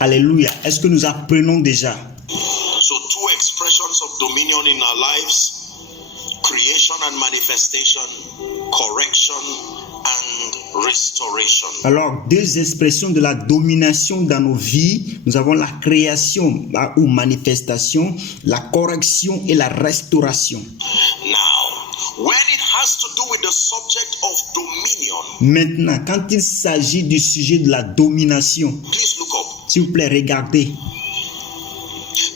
Alléluia. Est-ce que nous apprenons déjà? So two expressions of dominion in our lives: creation and manifestation, correction and restoration. Alors, deux expressions de la domination dans nos vies. Nous avons la création ou manifestation, la correction et la restauration. Now, when it has to do with the subject of dominion, Maintenant, quand il s'agit du sujet de la domination, please look up. s'il vous plaît, regardez.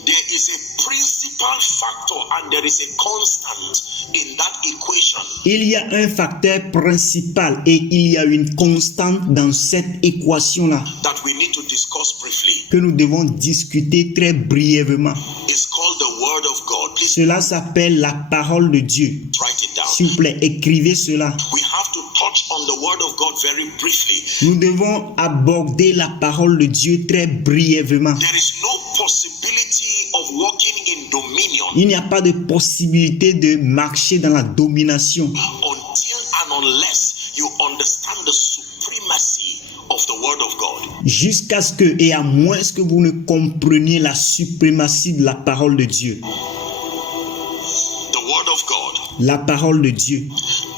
There is a principal factor and there is a constant in that equation. Il y a un facteur principal et il y a une constante dans cette équation-là That we need to discuss briefly. que nous devons discuter très brièvement. It's called the Word of God. Please Cela s'appelle la parole de Dieu. write it down. S'il vous plaît, écrivez cela. We have to touch on the Word of God very briefly. Nous devons aborder la parole de Dieu très brièvement. There is no possibility of walking in dominion Il n'y a pas de possibilité de marcher dans la domination until and unless you understand the supremacy of the Word of God. jusqu'à ce que et à moins que vous ne compreniez la suprématie de la parole de Dieu. The Word of God. La parole de Dieu.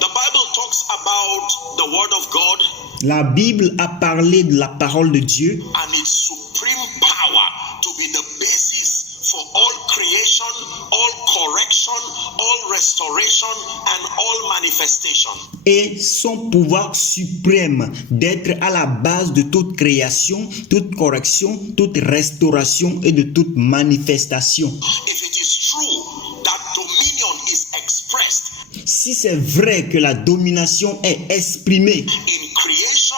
The Bible talks about the Word of God La Bible a parlé de la parole de Dieu and its supreme power to be the basis for all creation, all correction, all restoration, and all manifestation. et son pouvoir suprême d'être à la base de toute création, toute correction, toute restauration et de toute manifestation. If it is true that dominion is expressed Si c'est vrai que la domination est exprimée in creation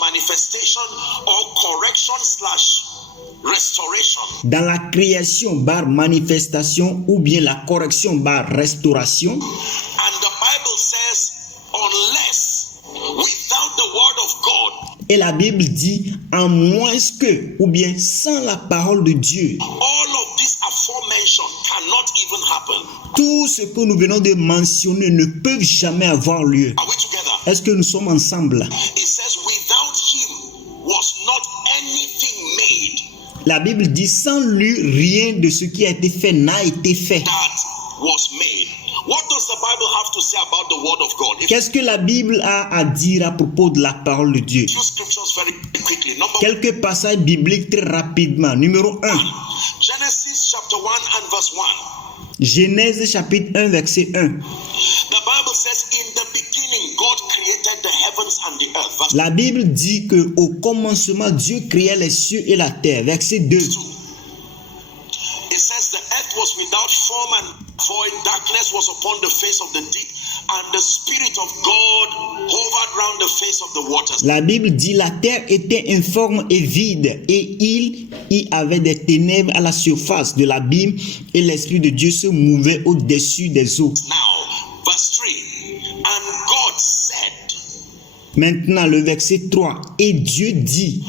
/ manifestation or correction / restoration, dans la création bar manifestation ou bien la correction bar restauration, and the Bible says, unless without the Word of God, et la Bible dit en moins que ou bien sans la parole de Dieu, all of this aforementioned cannot even happen. tout ce que nous venons de mentionner ne peut jamais avoir lieu. Are we together? Est-ce que nous sommes ensemble? It says, without him was not anything made La Bible dit sans lui rien de ce qui a été fait n'a été fait. that was made. What does the Bible have to say about the Word of God? Qu'est-ce que la Bible a à dire à propos de la parole de Dieu? Few scriptures very quickly. Number Quelques passages bibliques très rapidement. Numéro 1, Genesis chapter 1 and verse 1. Genèse chapitre 1 verset 1. The Bible says, in the beginning, God created the heavens and the earth. Verse La Bible dit que au commencement Dieu créa les cieux et la terre. Verset 2. 2. It says, the earth was without form and void, darkness was upon the face of the deep, and the Spirit of God hovered round the face of the waters. La Bible dit la terre était informe et vide et il y avait des ténèbres à la surface de l'abîme et l'Esprit de Dieu se mouvait au-dessus des eaux. Now, verse 3. And God said, Maintenant le verset 3. Et Dieu dit.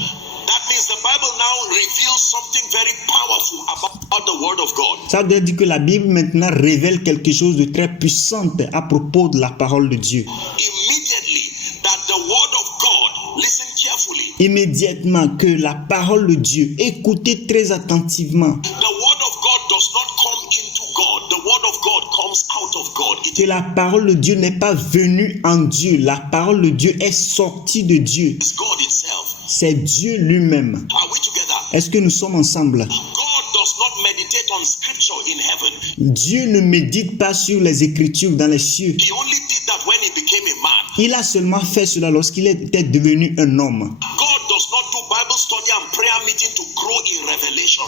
that means the Bible now reveals something very powerful about the Word of God. Ça veut dire que la Bible maintenant révèle quelque chose de très puissant à propos de la parole de Dieu. Immediately, that the Word of God, listen carefully, Immédiatement que la parole de Dieu, écoutez très attentivement, the Word of God does not come into God. The Word of God comes out of God. que la parole de Dieu n'est pas venue en Dieu. La parole de Dieu est sortie de Dieu. It's God itself. C'est Dieu lui-même. Are we together? Est-ce que nous sommes ensemble? God does not meditate on scripture in heaven. Dieu ne médite pas sur les Écritures dans les cieux. He only did that when he became a man. Il a seulement fait cela lorsqu'il était devenu un homme. God does not do Bible study and prayer meeting to grow in revelation.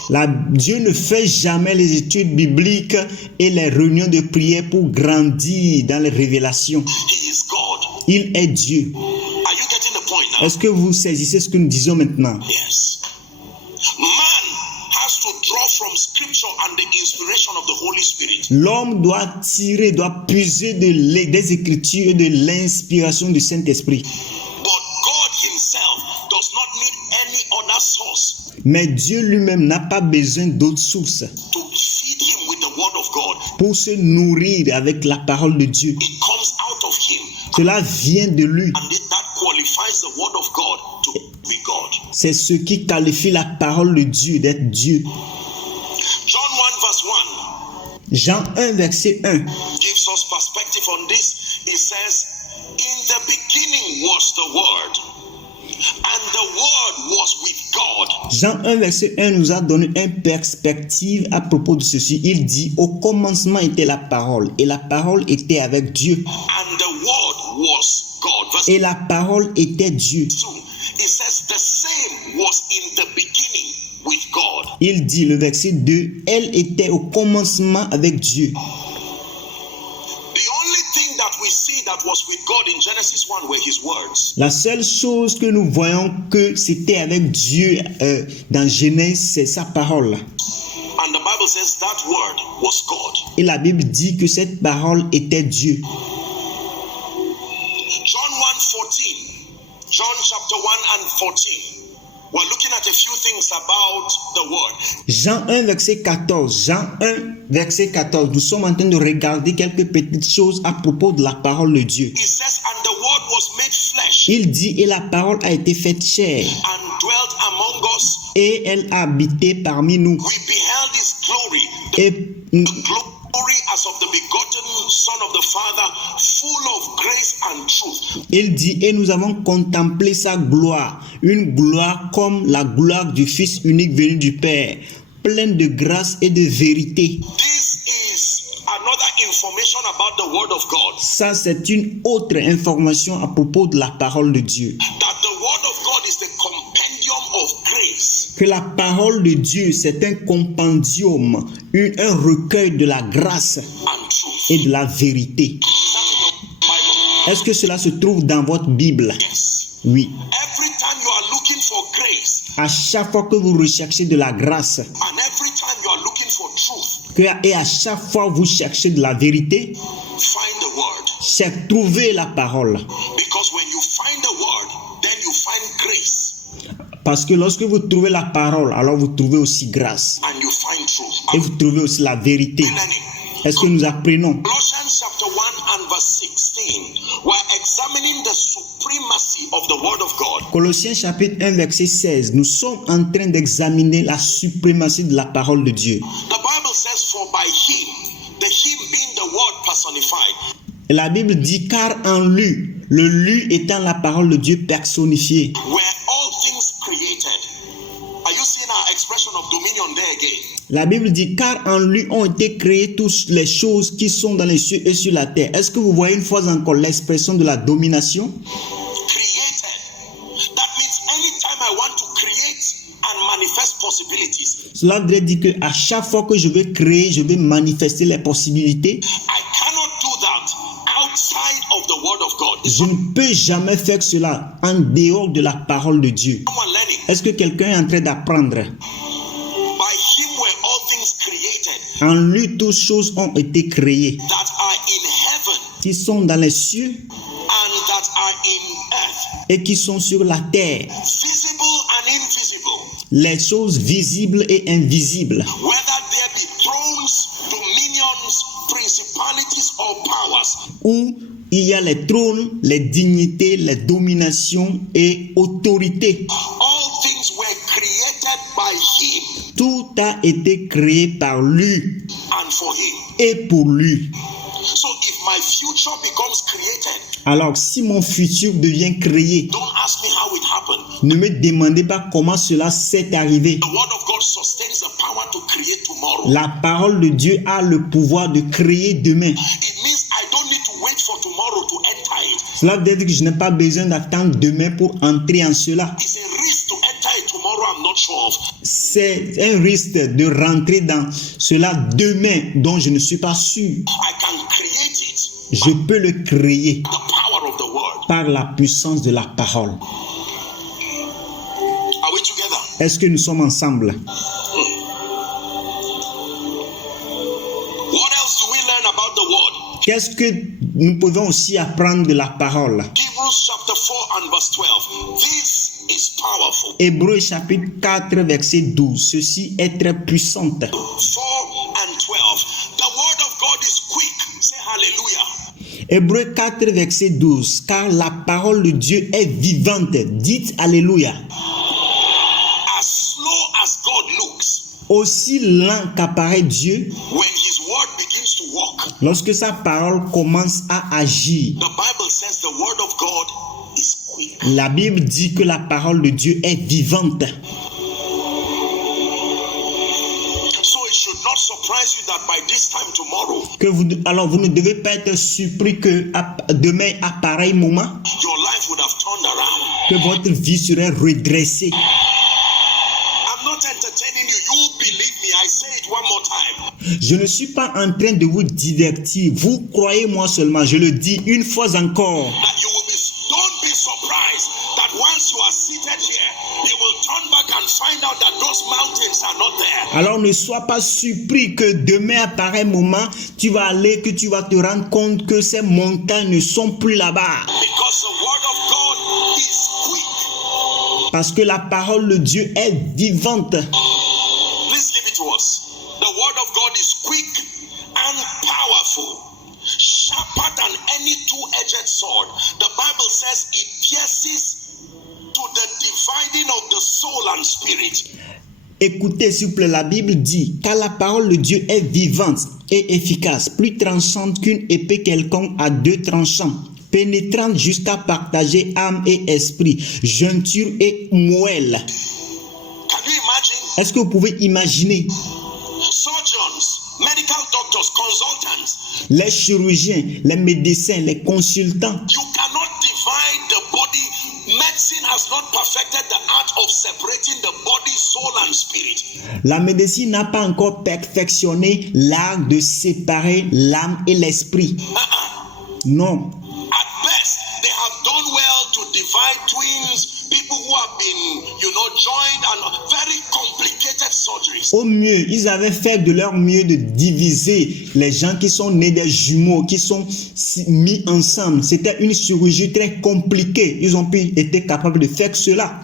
Dieu ne fait jamais les études bibliques et les réunions de prière pour grandir dans les révélations. He is God. Il est Dieu. Are you getting the point now? Est-ce que vous saisissez ce que nous disons maintenant? Yes. Man has to draw from scripture and the inspiration of the Holy Spirit. L'homme doit tirer, doit puiser des Écritures et de l'inspiration du Saint-Esprit. But God himself does not need any other source Mais Dieu lui-même n'a pas besoin d'autres sources to feed him with the word of God. pour se nourrir avec la parole de Dieu. It comes out of him. Cela vient de lui. And that qualifies the word of God to be God. C'est ce qui qualifie la parole de Dieu d'être Dieu. John 1 verse 1 Jean 1, verset 1. gives us perspective on this. It says, in the beginning was the Word, and the Word was with God. Jean 1, verset 1 nous a donné une perspective à propos de ceci. Il dit, au commencement était la parole, et la parole était avec Dieu. And the Word was God. Verse Et la parole était Dieu. 2, it says, the same was in the beginning with God. Il dit, le verset 2, elle était au commencement avec Dieu. The only thing that we see that was with God in Genesis 1 were His words. La seule chose que nous voyons que c'était avec Dieu dans Genèse, c'est sa parole. And the Bible says that word was God. Et la Bible dit que cette parole était Dieu. John 1:14. John chapter 1 and 14. We're looking at a few things about the word. Jean 1, verset 14. Jean 1, verset 14. Nous sommes en train de regarder quelques petites choses à propos de la parole de Dieu. It says, and the word was made flesh Il dit, et la parole a été faite chair, and dwelt among us. et elle a habité parmi nous. We beheld his glory, Et the glory as of the begotten Son of the Father, full of grace and truth. il dit, et nous avons contemplé sa gloire, une gloire comme la gloire du Fils unique venu du Père, pleine de grâce et de vérité. This is another information about the word of God. Ça, c'est une autre information à propos de la parole de Dieu. That the word of God is the compendium of grace. Que la parole de Dieu, c'est un compendium, un recueil de la grâce And truth. et de la vérité. That's in your Bible. Est-ce que cela se trouve dans votre Bible? Yes. Oui. Every time you are looking for grace, À chaque fois que vous recherchez de la grâce, and every time you are looking for truth, et à chaque fois vous cherchez de la vérité, find the word. c'est trouver la parole. Because when you find the word, then you find grace Parce que lorsque vous trouvez la parole, alors vous trouvez aussi grâce. and you find truth. Et vous trouvez aussi la vérité. Est-ce que nous apprenons? Colossians chapter 1 and verse 16, we're examining the supremacy of the word of God. Colossiens chapitre 1 verset 16. Nous sommes en train d'examiner la suprématie de la parole de Dieu. The Bible says, for by him, the him being the word personified, La Bible dit car en lui, le lui étant la parole de Dieu personnifiée. were all things created. Are you seeing our expression of dominion there again? La Bible dit car en lui ont été créées toutes les choses qui sont dans les cieux et sur la terre. Est-ce que vous voyez une fois encore l'expression de la domination? Created. That means anytime I want to create and manifest possibilities, Cela veut dire que à chaque fois que je veux créer, je veux manifester les possibilités. I cannot do that outside of the word of God. Je ne peux jamais faire cela en dehors de la parole de Dieu. Someone learning. Est-ce que quelqu'un est en train d'apprendre? By him were all things created En lui, toutes choses ont été créées, that are in heaven qui sont dans les cieux and that are in earth, et qui sont sur la terre, visible and invisible, les choses visibles et invisibles, whether there be thrones, dominions, principalities or powers. où il y a les trônes, les dignités, les dominations et autorités. All things were created by him Tout a été créé par lui and for him. et pour lui. So if my future becomes created, Alors, si mon futur devient créé, don't ask me how it happened. ne me demandez pas comment cela s'est arrivé. The word of God sustains the power to create tomorrow. La parole de Dieu a le pouvoir de créer demain. It means I don't need to wait for tomorrow to enter it. Cela veut dire que je n'ai pas besoin d'attendre demain pour entrer en cela. It's a risk to enter it tomorrow I'm not sure of. C'est un risque de rentrer dans cela demain dont je ne suis pas sûr. I can create it. Je peux le créer The power of the word. par la puissance de la parole. Are we together? Est-ce que nous sommes ensemble? What else do we learn about the word? Qu'est-ce que nous pouvons aussi apprendre de la parole? Hebrews chapter 4 and verse 12. This is powerful. Hébreux chapitre 4 verset 12. Ceci est très puissant. 4 and 12. The word of God is quick. Say hallelujah. Hébreux 4, verset 12. Car la parole de Dieu est vivante. Dites Alléluia. As slow as God looks, Aussi lent qu'apparaît Dieu, when his word begins to work, lorsque sa parole commence à agir. the Bible says the word of God is quick. La Bible dit que la parole de Dieu est vivante. So it should not surprise you that by this time tomorrow, Alors vous ne devez pas être surpris que demain, à pareil moment, your life would have turned around. que votre vie serait redressée. I'm not entertaining you. You believe me. I say it one more time. Je ne suis pas en train de vous divertir. Vous croyez-moi seulement. Je le dis une fois encore. That you will be, don't be surprised that once you are seated here, you will turn back and find out that those mountains are not there. Alors ne sois pas surpris que demain à pareil moment, tu vas te rendre compte que ces montagnes ne sont plus là-bas. Because the word of God is quick. Parce que la parole de Dieu est vivante. Please give it to us. The word of God is quick and powerful, sharper than any two-edged sword. The Bible says it pierces to the dividing of the soul and spirit. Écoutez s'il vous plaît, la Bible dit, car la parole de Dieu est vivante et efficace, plus tranchante qu'une épée quelconque à deux tranchants, pénétrante jusqu'à partager âme et esprit, jointure et moelle. Can you imagine? Est-ce que vous pouvez imaginer Surgeons, medical doctors, consultants, les chirurgiens, les médecins, les consultants? you cannot divide the body. Medicine has not perfected the art of separating the body, soul, and spirit. La médecine n'a pas encore perfectionné l'art de séparer l'âme et l'esprit. Non. At best, they have done well to divide twins, people who have been, joined, and very complicated surgeries. Au mieux, ils avaient fait de leur mieux de diviser les gens qui sont nés des jumeaux, qui sont mis ensemble. C'était une chirurgie très compliquée. Ils ont été capables de faire cela.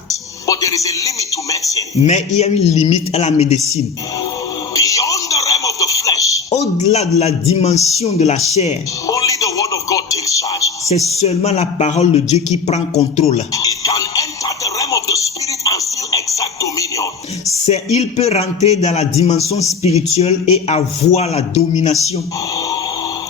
But there is a limit to medicine. Mais il y a une limite à la médecine. Beyond the realm of the flesh, Au-delà de la dimension de la chair, only the word of God takes charge. c'est seulement la parole de Dieu qui prend contrôle. It can enter the realm of the spirit and still exact dominion. Il peut rentrer dans la dimension spirituelle et avoir la domination.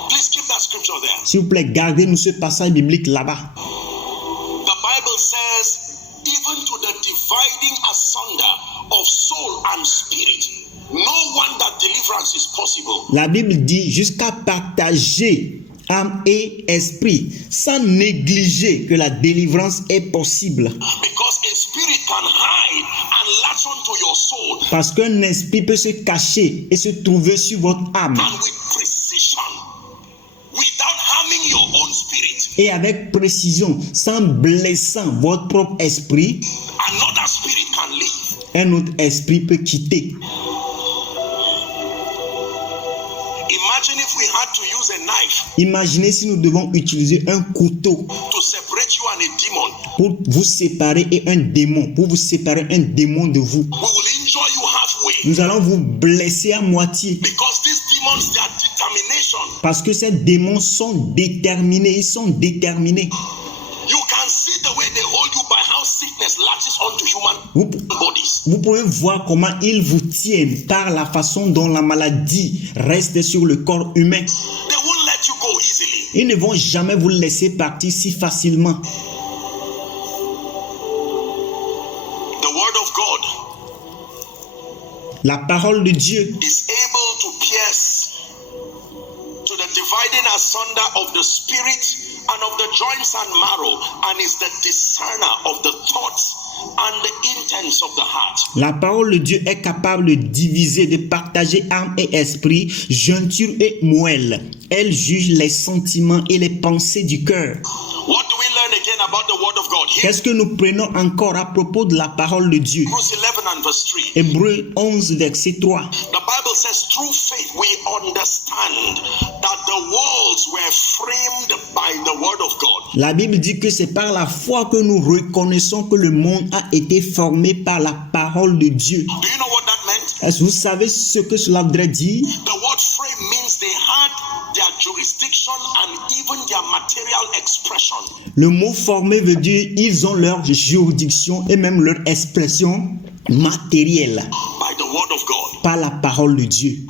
Please keep that scripture there. S'il vous plaît, gardez-nous ce passage biblique là-bas. The Bible says, even to the dividing asunder of soul and spirit, no wonder deliverance is possible. La Bible dit jusqu'à partager âme et esprit, sans négliger que la délivrance est possible. Because a spirit can hide and latch onto your soul. Parce qu'un esprit peut se cacher et se trouver sur votre âme. And with precision, without harming your own spirit, Et avec précision, sans blessant votre propre esprit, another spirit can leave. un autre esprit peut quitter. Imagine if we had to use a knife Imaginez si nous devons utiliser un couteau to separate you and a demon. pour vous séparer et un démon, pour vous séparer un démon de vous. We will injure you halfway. Nous allons vous blesser à moitié. Because these demons, their determination. Parce que ces démons sont déterminés, ils sont déterminés. You can see the way they hold you by how sickness latches onto human bodies. Vous pouvez voir comment ils vous tiennent par la façon dont la maladie reste sur le corps humain. They won't let you go easily. Ils ne vont jamais vous laisser partir si facilement. The word of God La parole de Dieu is able to pierce to the dividing asunder of the spirit and of the joints and marrow, and is the discerner of the thoughts and the intents of the heart. La parole de Dieu est capable de diviser, de partager âme et esprit, jointure et moelle. Elle juge les sentiments et les pensées du cœur. What do we learn again about the word of God? Here, Qu'est-ce que nous prenons encore à propos de la parole de Dieu? Hebrews 11 and verse 3. Hébreux 11, verset 3. The Bible says, through faith we understand that the worlds were framed by the word of God. La Bible dit que c'est par la foi que nous reconnaissons que le monde a été formé par la parole de Dieu. Do you know what that meant? Est-ce que vous savez ce que cela voudrait dire? The word frame means they had their jurisdiction and even their expression. Le mot formé veut dire ils ont leur juridiction et même leur expression matérielle By the word of God. par la parole de Dieu.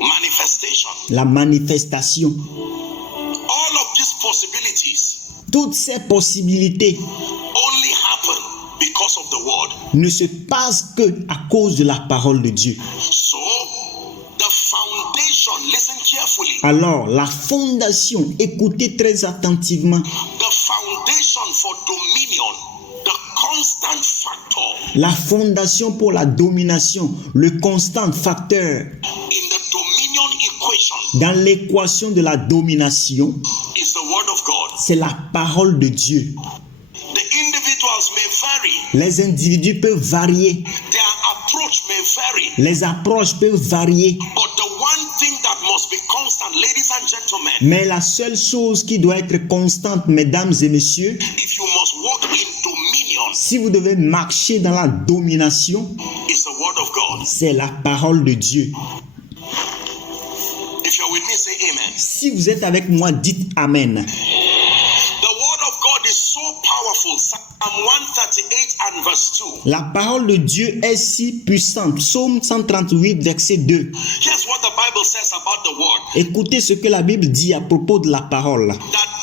Manifestation. La manifestation. All of these possibilities Toutes ces possibilités only happen because of the word. ne se passent que à cause de la parole de Dieu. So, the foundation, listen carefully. Alors, la fondation, écoutez très attentivement, The foundation for dominion, the constant factor la fondation pour la domination, le constant facteur in the dominion equation dans l'équation de la domination, is the word of God. c'est la parole de Dieu. The individuals may vary, Les individus peuvent varier, their approach may vary, les approches peuvent varier, but the one thing that must be constant, ladies and gentlemen, mais la seule chose qui doit être constante, mesdames et messieurs, if you must walk in dominion, si vous devez marcher dans la domination, is the word of God. c'est la parole de Dieu. If you're with me, say amen. Si vous êtes avec moi, dites Amen. The word of God is so powerful. Psalm 138 and verse 2. La parole de Dieu est si puissante. Psaume 138, verset 2. Here's what the Bible says about the word. Écoutez ce que la Bible dit à propos de la parole. That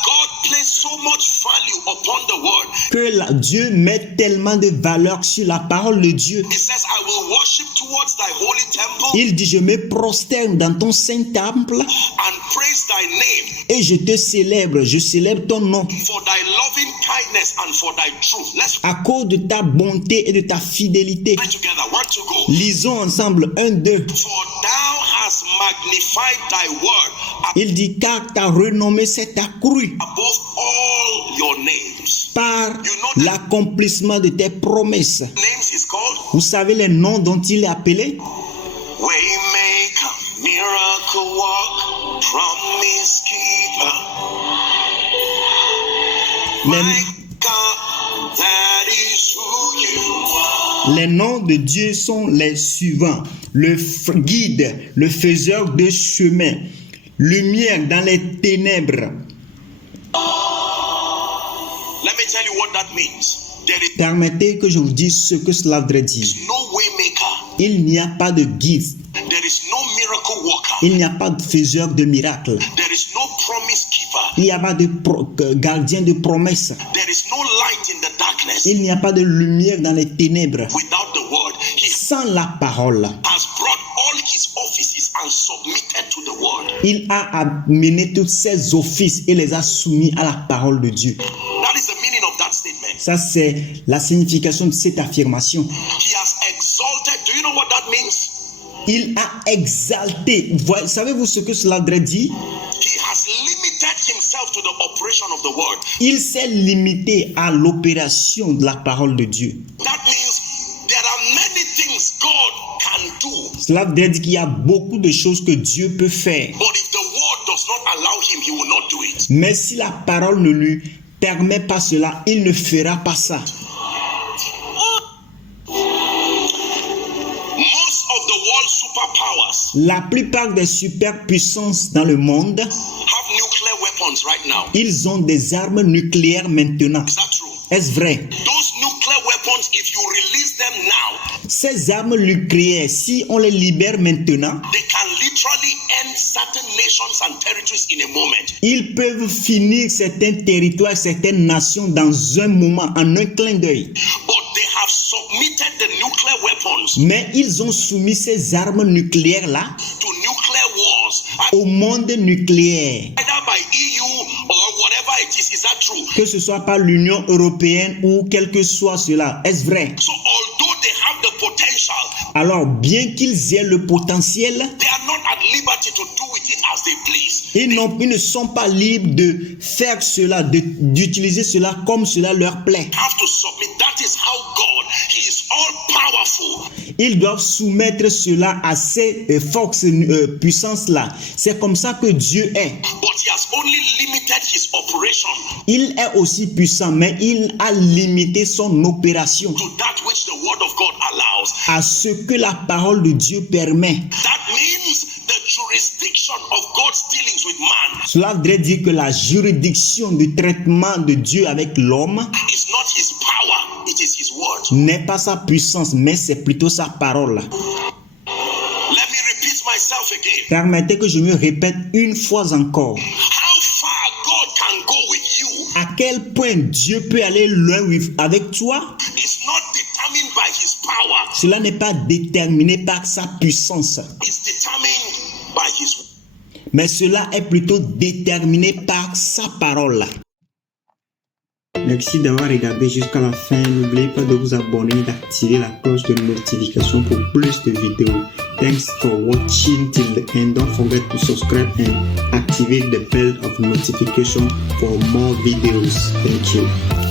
God placed so much value upon the word. Que Dieu met tellement de valeur sur la parole de Dieu. He says, I will worship towards thy holy temple Il dit, je me prosterne dans ton saint temple and praise thy name et je te célèbre. Je célèbre ton nom for thy loving kindness and for thy truth. Let's à cause de ta bonté et de ta fidélité. read together. 1 to go. Lisons ensemble 1, 2. For thou hast magnified thy word Il dit, car ta renommée s'est accrue above all your names. par l'accomplissement de tes promesses. Names is called Vous savez les noms dont il est appelé? Waymaker, miracle work, promise keeper. Les, My God, that is who you are. les noms de Dieu sont les suivants. Le guide, le faiseur de chemin, lumière dans les ténèbres. Let me tell you what that means. There is Permettez que je vous dise ce que cela voudrait dire. no waymaker. Il n'y a pas de guide, There is no miracle worker. il n'y a pas de faiseur de miracles, There is no promise keeper. il n'y a pas de gardien de promesses, There is no light in the darkness. il n'y a pas de lumière dans les ténèbres. Without the word, he Sans la parole, has brought all his offices and submitted to the word. il a amené tous ses offices et les a soumis à la parole de Dieu. That is the meaning of that statement. Ça, c'est la signification de cette affirmation. He has exalted. Do you know what that means? Il a exalté. Savez-vous ce que cela voudrait dire? He has limited himself to the operation of the word. Il s'est limité à l'opération de la parole de Dieu. That means there are many things God can do. Cela veut dire qu'il y a beaucoup de choses que Dieu peut faire. But if the word does not allow him, he will not do it. Mais si la parole ne lui permet pas cela, il ne fera pas ça. Most of the world's superpowers La plupart des superpuissances dans le monde, have nuclear weapons right now. ils ont des armes nucléaires maintenant. Is that true? Est-ce vrai? Those nuclear weapons, if you release them now, Ces armes nucléaires, si on les libère maintenant, they can literally end certain nations and territories in a moment. ils peuvent finir certains territoires, certaines nations dans un moment, en un clin d'œil. But they have submitted the nuclear weapons Mais ils ont soumis ces armes nucléaires-là to nuclear wars, au monde nucléaire. either by EU or whatever it is. Is that true? Que ce soit par l'Union européenne ou quel que soit cela. Est-ce vrai? So although they have the potential, Alors, bien qu'ils aient le potentiel, they are not at liberty to do with it as they please. ils ne sont pas libres de faire cela, d'utiliser cela comme cela leur plaît. Have to submit. That is how God, he is all powerful. Ils doivent soumettre cela à ces forces, puissances-là. C'est comme ça que Dieu est. But he has only limited his operation Il est aussi puissant, mais il a limité son opération to that which the word of God allows. à ce que la parole de Dieu permet. That means the jurisdiction of God's dealings with man Cela voudrait dire que la juridiction du traitement de Dieu avec l'homme is not his power, it is his word. n'est pas sa puissance, mais c'est plutôt sa parole. Let me repeat myself again. Permettez que je me répète une fois encore. How far God can go with you À quel point Dieu peut aller loin avec toi, is not determined by his power, cela n'est pas déterminé par sa puissance, it's determined by his word. mais cela est plutôt déterminé par sa parole. Merci d'avoir regardé jusqu'à la fin. N'oubliez pas de vous abonner et d'activer la cloche de notification pour plus de vidéos. Thanks for watching till the end. Don't forget to subscribe and activate the bell of notification for more videos. Thank you.